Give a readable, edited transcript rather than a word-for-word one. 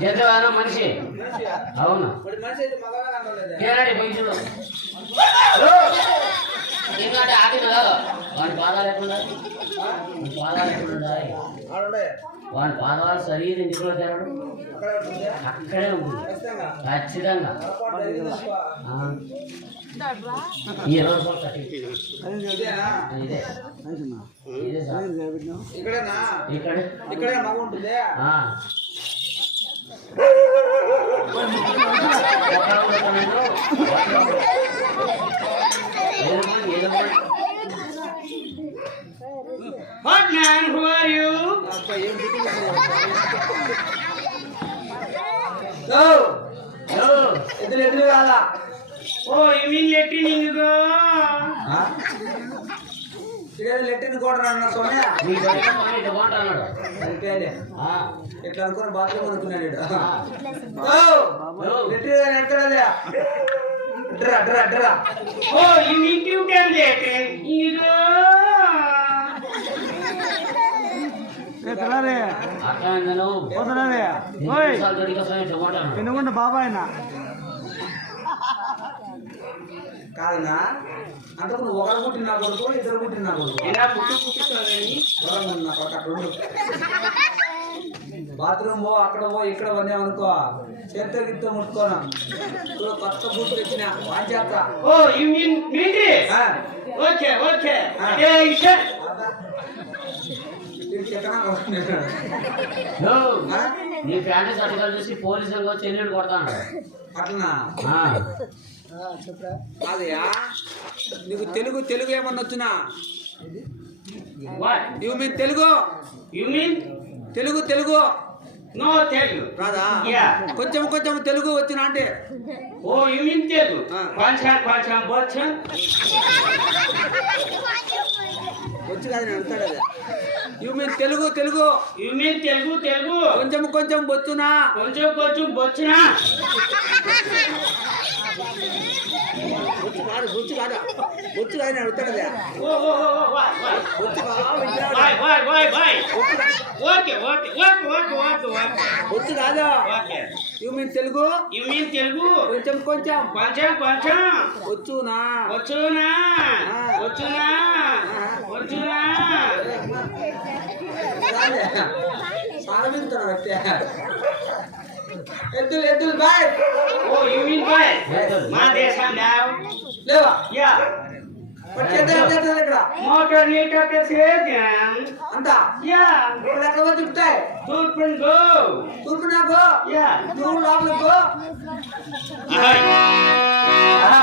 జతవాన మనిషి అవును కేనాడి పోయించుడు ఎందుకంటే ఆడిన వాడి పాదాలు ఎట్లున్నాయి వాడి పాదాలు శరీరం ఇంటిలో తెరడు అక్కడే ఉంది ఖచ్చితంగా 20 రూపాయలు కట్టి ఇక్కడే బాగుంటుంది What man, who are you? No. ఎదురు కాదా Oh, you mean letting go? లెట్టిన కూడా అన్న సోమ్యా ఎట్లా అనుకున్న బాత్రూమ్ అనుకున్నాడు లెట్టిన ఎక్కడదా డ్రా Oh, you mean you can let go? Penugonda బాబాయన కాదన్నా అంతకు నువ్వు ఒకరు పుట్టిన కొడుకు ఇద్దరు పుట్టిన కొడుకు బాత్రూమ్ పో అక్కడ పో ఇక్కడ వన్నామనుకో చేత గిత్త ముట్టుకోనా కొత్త బూట్ తెచ్చిన వాంచేత oh you mean military okay okay ఏ ఇషే నీ ఫ్యామిలీ సర్టిఫికేట్ చూసి పోలీసులు చెల్లెడు కొడతాను అట్లనా అదయా నీకు తెలుగు ఏమన్నా వచ్చినా you mean Telugu no Telugu రాదా కొంచెం తెలుగు వచ్చినా అంటే ఓ యు మీన్ తెలుగు కొంచెం వచ్చు కాదు నేను అంటాడు అదే యు మీన్ తెలుగు కొంచెం బొచ్చునా బొచ్చునా బొచ్చు కాదు నేను అడుగుతాడు అదే బొచ్చు కాదు యు మీన్ తెలుగు కొంచెం వచ్చునా ఎద్దులు బాయ్ ఓ యు మీన్ బాయ్ మా దేశం లేవా యా ఇక్కడ మోటార్ నీటర్ కేసేద్యాం అంత యా ఎక్కడ తిప్పుతాయి తూర్పు నాకు యా నువ్వు లోపలికి ఆహా